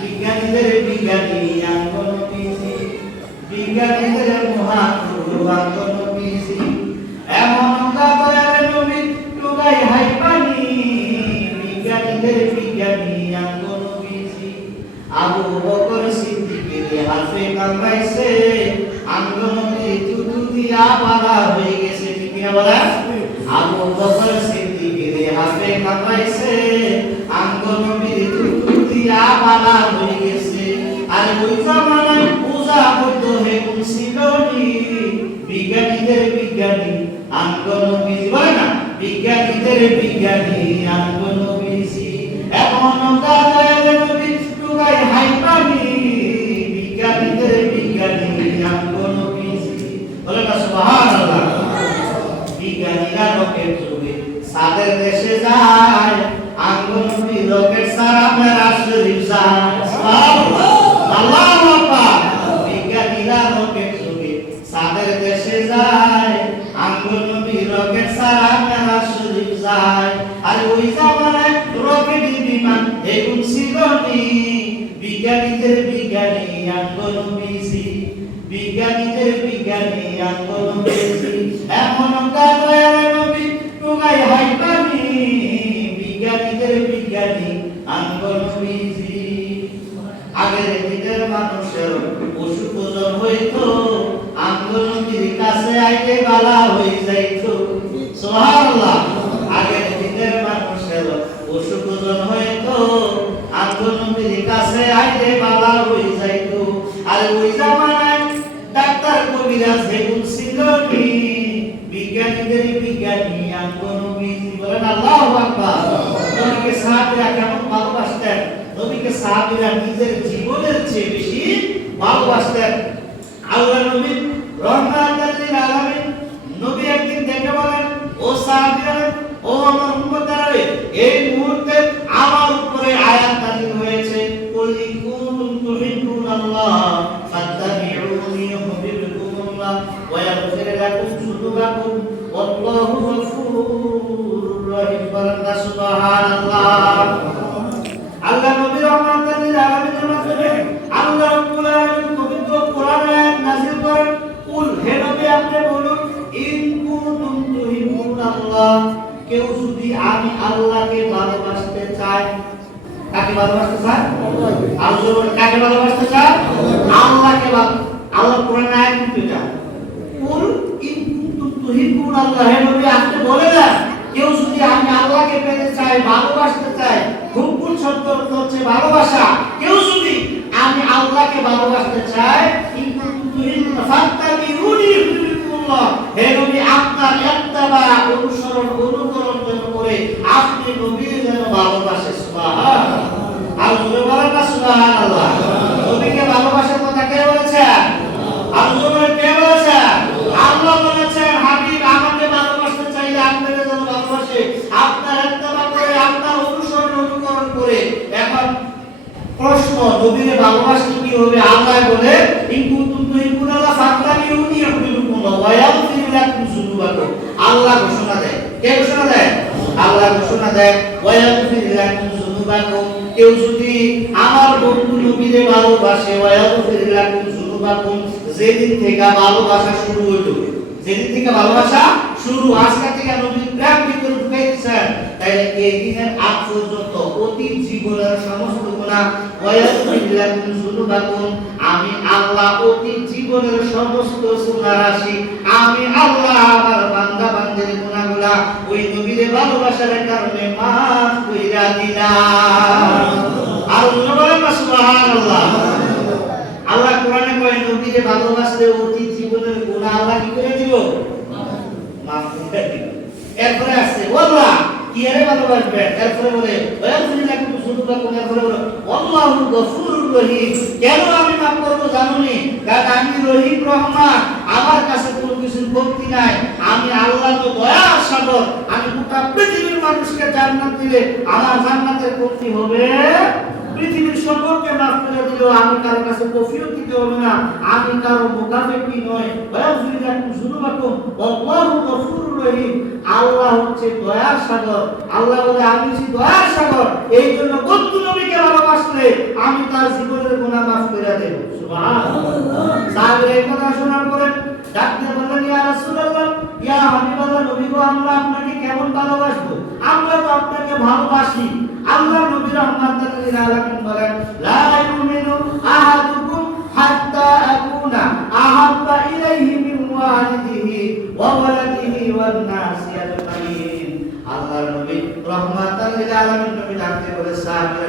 বিজ্ঞানীদের বিজ্ঞানী আঙ্গন পিসি, বিজ্ঞানীদের মহাগুরু আঙ্গন পিসি, এমন দয়ার নবী টুকাই হাই পানি, বিজ্ঞানীদের বিজ্ঞানী আঙ্গন পিসি। আবু বকর সিদ্দিকের হাতে কামড়াইছে, আঙ্গন তুতু দিয়া বাধা হয়ে গেছে। ঠিক কিনা বলা? আবু বকর সিদ্দিকের হাতে কামড়াইছে, আঙ্গন তুতু দিয়া বাধা হয়ে গেছে। আর ওই জামানায় পূজা করতে হে কোন ছিলনি, বিজ্ঞানীদের বিজ্ঞানী আঙ্গন বিজি, বলে না, বিজ্ঞানীদের বিজ্ঞানী আঙ্গন বিজি, এমন দয়ার নবী টুকাই হাই পানি, বিজ্ঞানীদের বিজ্ঞানী আঙ্গন বিজি। বলে না সুবহানাল্লাহ। বিজ্ঞানীরা রকেট যোগে সাদের দেশে যায়, আঙ্গন বি রকেট সারা মেরা শরীফ যায়। সুবহানাল্লাহ, আল্লাহু আকবার। বিজ্ঞানীরা রকেট যোগে সাদের দেশে যায়, আঙ্গন বি রকেট সারা মেরা শরীফ যায়। আর ওই জামানায় রকেট বিমান এগুন ছিল নি, বিজ্ঞানীদের বিজ্ঞানী আঙ্গন বিজি, বিজ্ঞানীদের বিজ্ঞানী আঙ্গন বিজি, এমন দয়ার নবী টুকাই হাই পানি, বিজ্ঞানীদের বিজ্ঞানী আঙ্গন বিজি। আগের দিনের মানুষের পশু ওজন হইতো, আঙ্গন বিজির কাছে আইতে বালা হয়ে যাইতো। সুবহানাল্লাহ। আগের দিনের মানুষের পশু ওজন হইতো, আঙ্গন বিজির কাছে আইতে বালা হয়ে যাইতো। আর ওই জামানায় ডাক্তার কবিরাজ হেগুন ছিল নি, বিজ্ঞানীদের বিজ্ঞানী আঙ্গন বিজি। বলেন আল্লাহু আকবার। নবীকে সাহাবীরা কেমন ভালোবাসতেন? নবীকে সাহাবীরা নিজের জীবনের চেয়ে বেশি ভালোবাসতেন। আল্লাহ নবী রহমাতুল লিল আলামিন, নবী একদিন দেখে বলেন, ও সাহাবীরা, ও আমার উম্মতরা, এই মুহূর্তে আমার উপরে আয়াত নাযিল হয়েছে, কুল ইন কুনতুম তুহিব্বুনাল্লাহ ফাত্তাবিউনি ইউহিব্বুকুমুল্লাহ ওয়া ইয়াগফির লাকুম যুনুবাকুম ওয়াল্লাহু গফুরুর রহিম। সুবহানাল্লাহ। আল্লাহ নবী রহমাতুল লিল আলামিনের মাধ্যমে আল্লাহ রাব্বুল আলামিন পবিত্র কোরআনে নাযিল করেন, কুল, হে নবী আপনি বলুন, ইন কুনতুম তুহিব্বুনাল্লাহ, কেউ যদি আমি আল্লাহকে ভালোবাসতে চায়, কাকে ভালোবাসতে চায়? আল্লাহ। কাকে ভালোবাসতে চায়? আল্লাহকে। আল্লাহ কোরআনে আয়াত এটা, কুল ইন কুনতুম তুহিব্বুনাল্লাহ, হে নবী আপনি বলে দেন, কেউ যদি আমি আল্লাহকে পেতে চায়, ভালোবাসতে চায়, হুব্বুল শব্দ হচ্ছে ভালোবাসা, কেউ যদি আমি আল্লাহকে ভালোবাসতে চায়, ইন কুনতুম তুহিব্বুনাল্লাহ ফাত্তাবিউনি ইউহিব্বুকুমুল্লাহ, হে নবী আপনার ইত্তেবা অনুসরণ অনুকরণ করে আপনি নবীর যেন ভালোবাসে। সুবহানাল্লাহ। আর জোরে বলেন না সুবহানাল্লাহ। নবীকে ভালোবাসার কথা কে বলেছেন? আর জোরে কে বলেছেন? আল্লাহ বলেছেন, হাবিব আমাকে ভালোবাসতে চাইলে আপনাকে যেন ভালোবাসে, আপনার ইত্তেবা করে, আপনার অনুসরণ অনুকরণ করে। এখন প্রশ্ন, নবীকে ভালোবাসতে কি হবে? আল্লাহ বলে, ইন কুনতুম তুহিব্বুনাল্লাহ ফাত্তাবিউনি ইউহিব্বুকুমুল্লাহ ওয়া ইয়াগফির লাকুম যুনুবাকুম। আল্লাহ ঘোষণা দেয়। কে ঘোষণা দেয়? আল্লাহ ঘোষণা দেয়, ওয়া ইয়াগফির লাকুম যুনুবাকুম, কেউ যদি আমার বন্ধু নবীকে ভালোবাসে, ওয়া ইয়াগফির লাকুম যুনুবাকুম, যেদিন থেকে ভালোবাসা শুরু হলো, যেদিন থেকে ভালোবাসা শুরু, আজকে থেকে নবীর প্রেম ভিতরে ঢুকাই দিয়েছেন, তাইলে এই দিনের আগ পর্যন্ত অতীত জীবনের সমস্ত গুনাহ, ওয়া ইয়াগফির লাকুম যুনুবাকুম, আমি আল্লাহ অতীত জীবনের সমস্ত গুনাহ রাশি আমি আল্লাহ আমার বান্দা বান্দির গুনাহগুলা ওই নবীর ভালোবাসার কারণে মাফ কইরা দিলাম। আল্লাহ বলেন সুবহানাল্লাহ। আল্লাহ কোরআনে কয়, নবীকে ভালোবাসলে অতীত জীবনের গুনাহ আল্লাহ কি করে দিব? মাফ করে দিব। এরপরে আছে আল্লাহ কি আরে ভালোবাসবেন, এরপরে বলে ওয়ায়াগফিরুলাকুম যুনুবাকুম, এরপরে বলে আল্লাহু গফুরুর রহিম। কেন আমি মাফ করব জানো নি? কারণ আমি রহিম রহমান, আমার কাছে কোনো কিছু কমতি নাই। আমি আল্লাহ তো দয়ার সাগর, আমি গোটা পৃথিবীর মানুষকে জান্নাত দিলে আমার জান্নাতের কমতি হবে? পৃথিবীর সকলকে মাফ করে দিলেও আমি কারো কাছে কফিও দিতে হবে না, আমি কারো মুখাপেক্ষী নয়। আল্লাহু গফুরুর রহিম, আল্লাহ হচ্ছে দয়ার সাগর। আল্লাহ বলে আমি হচ্ছি দয়ার সাগর, এই জন্য কত নবীকে ভালোবাসলে আমি তার জীবনের গুনাহ মাফ করে দেব। সুবহানাল্লাহ। সাহাবীরা এই কথা শোনার পরে ডাক দিয়ে বললেন, ইয়া রাসূলুল্লাহ, ইয়া হাবিবাল্লাহ, নবী গো, আমরা আপনাকে কেমন ভালোবাসবো? আমরা তো আপনাকে ভালোবাসি। আল্লাহ নবী রাহমাতুল লিল আলামিন বলেন, লা ইউমিনু আহাদুকুম হাত্তা আকুনা আহাব্বা ইলাইহি মিন ওয়ালিদিহি ওয়া ওয়ালাদিহি ওয়ান নাসি আজমাইন। আল্লাহ নবী রাহমাতুল লিল আলামিন নবী ডাকতে বলে, সাহাবীরা,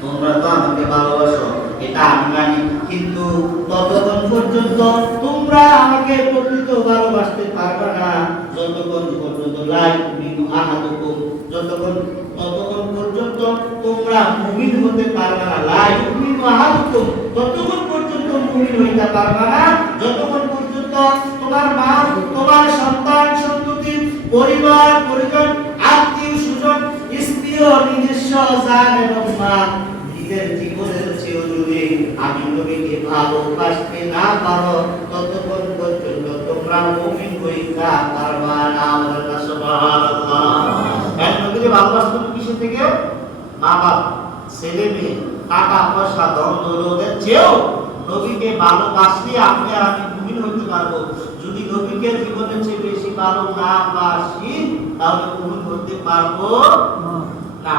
তোমরা তো আমাকে ভালোবাসো, এটা আমি মানি, কিন্তু ততক্ষণ পর্যন্ত তোমরা আমাকে প্রকৃত ভালোবাসতে পারবে না যতক্ষণ পর্যন্ত লা ইউমিনু আহাদুকুম, ততক্ষণ পর্যন্ত তোমরা মুমিন হতে পারবে না। লা ইউমিনু আহাদুকুম, ততক্ষণ পর্যন্ত মুমিন হইতে পারবে না যতক্ষণ পর্যন্ত তোমার মা, তোমার সন্তান সন্ততি, পরিবার পরিজন, আত্মীয় স্বজন, স্ত্রী ও নিজস্ব জান এবং মাল, নিজের জীবনের চেয়েও যদি আমি নবীকে ভালোবাসতে না পারো ততক্ষণ পর্যন্ত তোমরা মুমিন হইতে পারবা না। আল্লাহ সুবহানাল্লাহ। এক নবীকে ভালোবাসতে কিসের থেকে? মা বাপ, ছেলে মেয়ে, টাকা পয়সা, ধন দৌলতের চেয়েও নবীকে ভালোবাসলে আপনি আর আমি মুমিন হইতে পারবো। যদি নবীকে জীবনের চেয়ে বেশি ভালো না বাসি তাহলে মুমিন হতে পারবো না।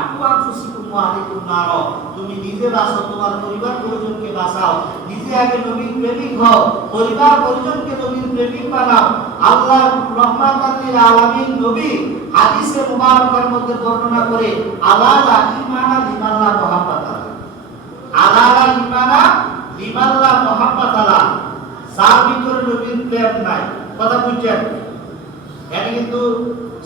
তুমি নিজে বাঁচো, তোমার পরিবার পরিজনকে বাঁচাও, নিজে আগে নবীর প্রেমিক হও, পরিবার পরিজনকে নবীর প্রেমিক বানাও। আল্লাহ রাহমাতুল লিল আলামিন নবী হাদিসে মুবারকার মধ্যে বর্ণনা করে, আলালা ইমানা লিমাল্লাহ মুহাব্বাতাল্লাহ, আলালা ইমানা লিমাল্লাহ মুহাব্বাতাল্লাহ, যার ভিতরে নবীর প্রেম নাই। কথা বুঝছেন? এটা কিন্তু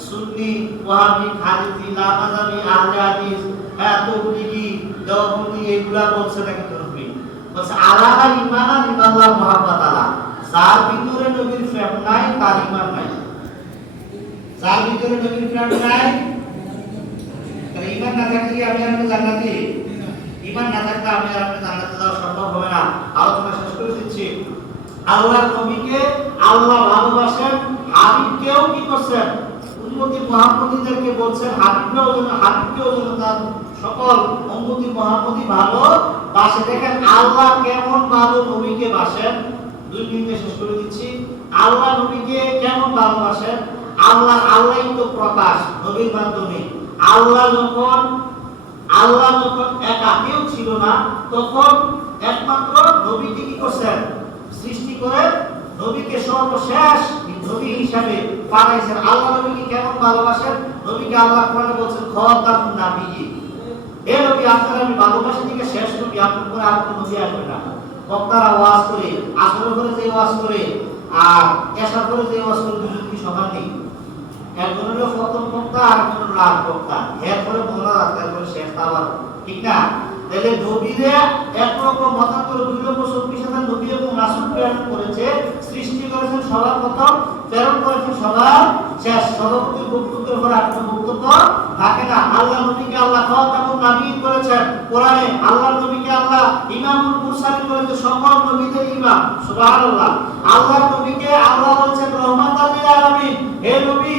সুন্নি, ওয়াহাবি, খালিদি, লামাযাবি, আহলে হাদিস, তাবলীগী, দেওবন্দি এগুলা বলছে না, কিন্তু নবী বলছে আলালা ইমানা লিমাল্লাহ মুহাব্বাতাল্লাহ, যার ভিতরে নবীর প্রেম নাই তার ঈমান নাই। যার ভিতরে নবীর প্রেম নাই, তার ঈমান না থাকলে আমি আপনি জান্নাতি? ঈমান না থাকলে আমি আর আপনি জান্নাতে যাওয়া সম্ভব হবে না। আলোচনা শেষ করে দিচ্ছি। আল্লাহর নবীকে আল্লাহ ভালোবাসেন, হাবিবকেও কি করছেন? উম্মতি মুহাম্মদীদেরকে বলছেন হাবিবকেও যেন তার সকল উম্মতি মুহাম্মদী ভালোবাসে। দেখেন আল্লাহ কেমন ভালো নবীকে বাসেন। 2 মিনিটে শেষ করে দিচ্ছি। আল্লাহ নবীকে কেমন ভালোবাসেন? আল্লাহই তো প্রকাশ নবীর মাধ্যমে। আল্লাহ যখন একা কেউ ছিল না, তখন একমাত্র নবীকে কি করছেন? সৃষ্টি করে নবীকে সর্বশেষ নবী হিসাবে পাঠাইছেন। আল্লাহ নবীকে কেমন ভালোবাসেন? নবীকে আল্লাহ কোরআনে বলছেন, খাতামুন নাবিয়্যিন, হে নবী আপনার আমি ভালোবাসি থেকে শেষ নবী, আপনার পরে আর কোনো নবী আসবে না। বক্তারা ওয়াজ করে, আসরের পরে যে ওয়াজ করে আর এশার পরে যে ওয়াজ করে, দুজন কি সমান নেই? একজন হলো প্রথম বক্তা আর একজন হলো লাস্ট বক্তা, এরপরে বলা তারপরে শেষ আবার, ঠিক না? তাহলে নবীরে একরকম হঠাৎ করে 2,24,000 নবী এবং রাসূল প্রেরণ করেছে, সৃষ্টি করেছেন সবার প্রথম, প্রেরণ করেছেন সবার শেষ। সর্বপ্রথম বক্তব্যের পর আর কোনো বক্তব্য থাকে না। আল্লাহ নবীকে আল্লাহ খাতামুন নাবিয়্যিন করেছেন কোরআনে। আল্লাহ নবীকে আল্লাহ ইমামুল মুরসালিন করেছেন, সকল নবীদের ইমাম। সুবহানাল্লাহ। আল্লাহ নবীকে আল্লাহ বলেছেন রাহমাতাল লিল আলামিন, হে নবী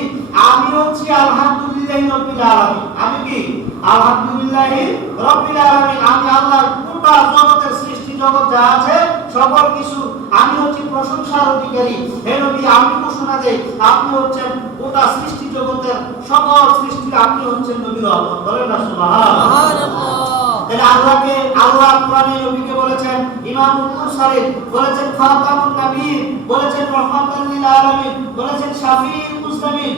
আমি হচ্ছি আলহামদুলিল্লাহি রাব্বিল আলামিন। আমি কি? আলহামদুলিল্লাহি রাব্বিল আলামিন। আমি আল্লাহ গোটা জগতের সৃষ্টি জগৎ যা আছে সকল কিছু আমি হচ্ছি প্রশংসার অধিকারী। হে নবী আমি ঘোষণা দেই আপনি হচ্ছেন গোটা সৃষ্টি জগতের সকল সৃষ্টি, আপনি হচ্ছেন নবীর রহমত। বলেন না সুবহানাল্লাহ। তাহলে আল্লাহ কোরআনে নবীকে বলেছেন ইমামুল মুরসালিন, বলেছেন খাতামুন নাবিয়্যিন, বলেছেন রাহমাতাল লিল আলামিন, বলেছেন শাফিউল মুসলিমিন।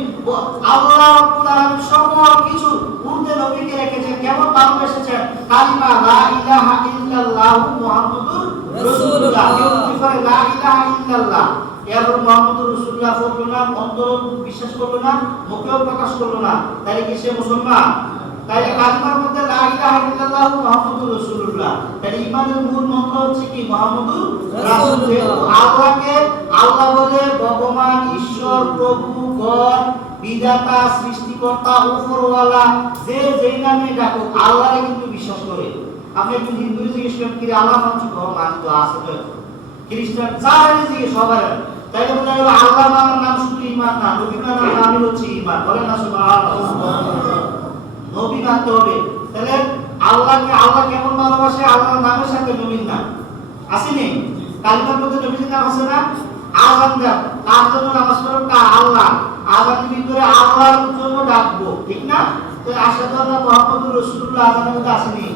আল্লাহ রাব্বুল আলামিন সকল কিছু ঊর্ধ্বে নবীকে রেখেছেন। কেমন ভালোবেসেছেন? কালিমা লা ইলাহা ইল্লাল্লাহু মুহাম্মাদুর রাসূলুল্লাহ, লা ইলাহা ইল্লাল্লাহ, এরপর মুহাম্মাদুর রাসূলুল্লাহ বলল না, অন্তর বিশ্বাস করলো না, মুখেও প্রকাশ করলো না, তাহলে কি সে মুসলমান? তাই কালিমার মধ্যে লা ইলাহা ইল্লাল্লাহু মুহাম্মাদুর রাসূলুল্লাহ, তাই ঈমানের মূল মন্ত্র হচ্ছে কি? মুহাম্মাদুর রাসূল। আল্লাহকে আল্লাহ বলে বিধাতা, সৃষ্টিকর্তা, উপরওয়ালা, যে যেই নামে ডাকুক আল্লাহরে কিন্তু বিশ্বাস করে। আপনি একজন হিন্দু জিজ্ঞেস করেন কি আল্লাহ মানছো, মানতো তো আছে তো। খ্রিস্টান যারা জিজ্ঞেস সবার তাইলে বোঝা গেল আল্লাহ মানার নাম শুধু ঈমান না, নবী মানার নামই হচ্ছে ঈমান। বলেন না সুবহানাল্লাহ। নবী মানতে হবে। তাহলে আল্লাহকে আল্লাহ কেমন ভালোবাসে? আল্লাহর নামের সাথে নবীর নাম আসেনি? কালিমার মধ্যে নবীর নাম আছে না? আযান দেন, কার জন্য নামাজ পড়েন? আল্লাহ। আযানের ভিতরে আল্লাহর জন্য ডাকবো, ঠিক না? তো আশহাদু আন্না মুহাম্মাদুর রাসূলুল্লাহ আযানের মধ্যে আসেনি?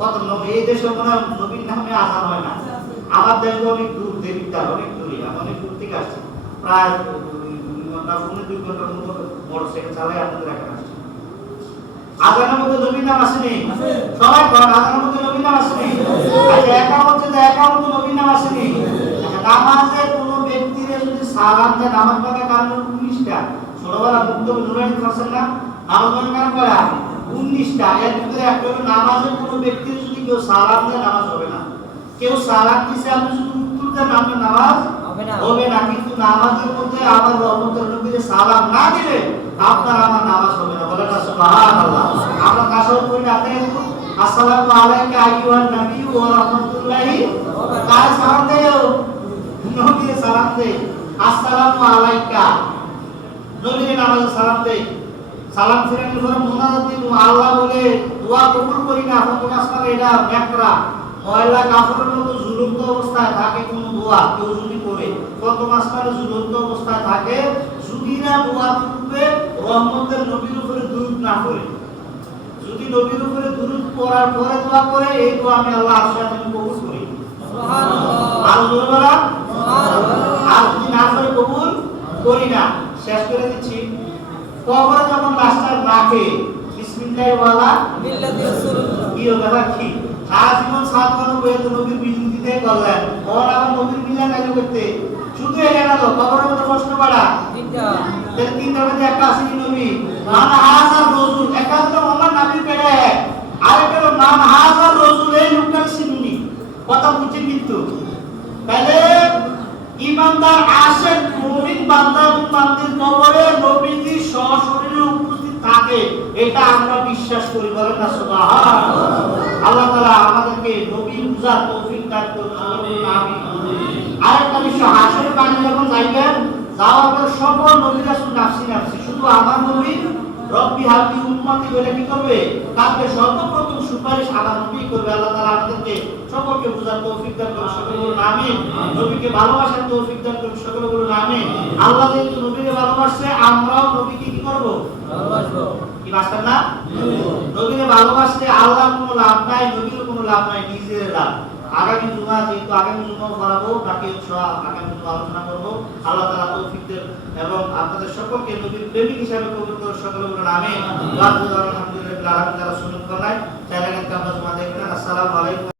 কত নবী এই দেশে মনে হয় নবীর নামে আযান হয় না। আমার দেশ অনেক দূর, দেবিদ্বার অনেক দূরে, আমি অনেক দূর থেকে আসছি, প্রায় 2 ঘন্টার মতো মোটরসাইকেল চালাই আপনাদের এখানে আসছি। আযানের মধ্যে নবীর নাম আসেনি? সবাই কোন আযানের মধ্যে নবীর নাম আসেনি? আচ্ছা একামত যে একামত নবীর নাম আসেনি? নামাজে কোন ব্যক্তিরে যদি সালাম দেয়, নামাজ পড়া কারণ 19টা ছোটবেলা মুক্ত নুরানি করছেন না, নামাজ পড়া কারণ করা 19টা। এর ভিতরে একটা হলো নামাজে কোন ব্যক্তির যদি কেউ সালাম দেয় নামাজ হবে না। কেউ সালাম দিছে আপনি শুধু উত্তর দেন আপনার নামাজ হবে না। কিন্তু নামাজের মধ্যে আমার রহমতের নবীরে সালাম না দিলে আপনার আমার নামাজ হবে না। বলেন না সুবহানাল্লাহ। আমরা কাসর করি রাতে আসসালামু আলাইকা আইয়ুহান নবী ওয়া রাহমাতুল্লাহি, কার সালাম দেও? নবীরে সালাম দেই। আসসালামু আলাইকা, নবীরে নামাজে সালাম দেই। সালাম ফিরানোর পরে মুনাজাত দিব, আল্লাহ বলে দোয়া কবুল করি না। প্রথম আসমানে এটা নেকড়া ময়লা কাপড়ের মতো ঝুলন্ত অবস্থায় থাকে কোন দোয়া কেউ যদি করে, প্রথম আসমানে ঝুলন্ত অবস্থায় থাকে যদি না দোয়া করবে রহমতের নবীর উপরে দুরূদ না করে। যদি নবীর উপরে দুরূদ পড়ার পরে দোয়া করে, এই দোয়া আমি আল্লাহ আশীর্বাদ কবুল করি। সুবহানাল্লাহ। আর জোরে বলা সুবহানাল্লাহ। আর যদি না করে কবুল করি না। শেষ করে দিচ্ছি, কবরে যখন লাশটা রাখে বিসমিল্লাহ ওয়ালা মিল্লাতি রাসূলুল্লাহ, কি হবে কি আজীবন সাত বছর বয়সে নবীর বিরোধিতা করলেন, ওর আবার নবীর মিলাদ আইলো করতে। শুধু এটা না, তো কবরের মধ্যে প্রশ্ন করা তিনটা মধ্যে একটা আছে কি নবী মান হাজার রাসূল, একটা তো আমার নবীর পেটে, আরেকটা হলো মান হাজার রাসূল, এই লোকটা চিনুনি। কথা বুঝছেন? কিন্তু তাহলে ইমানদার আশেক মুমিন বান্দা এবং বান্দির কবরে নবীজি সশরীরে উপস্থিত থাকে, এটা আমরা বিশ্বাস করি। বলেন না সুবহানাল্লাহ। আল্লাহ তাআলা আমাদেরকে নবী বুঝার তৌফিক দান করুন, আমিন। আরেকটা বিষয়, হাসরের পানি যখন যাইবেন, যাওয়ার পর সকল নবী রাসূল নাফসি নাফসি, শুধু আমার নবী রব্বি হাবলি উম্মতি বলে কি করবে? তাকে সর্বপ্রথম সুপারিশ আমার নবী করবে। আল্লাহ তাআলা আমাদেরকে সকলকে বুঝার তৌফিক দান করুন, সকলে বলুন আমিন। নবীকে ভালোবাসার তৌফিক দান করুন, সকলে বলুন আমিন। আল্লাহ যেহেতু নবীকে ভালোবাসে, আমরাও নবীকে কি করব? ভালোবাসবো। কি বাসবেন না? নবীকে ভালোবাসলে আল্লাহর কোনো লাভ নাই, নবীর কোনো লাভ নাই, নিজের লাভ। আগামী জুমা যেহেতু আগামী জুমা করাবো, বাকি আগামী জুমা আলোচনা করবো। আল্লাহ তাআলা তৌফিক দেন এবং আপনাদের সকলকে নবীর প্রেমিক হিসাবে কবুল করে, সকলে বলুন আমিন। আলহামদুলিল্লাহ। যারা সুন্নাত করায় চ্যানেলকে আমরা জমা দেখবেন। আসসালামু আলাইকুম।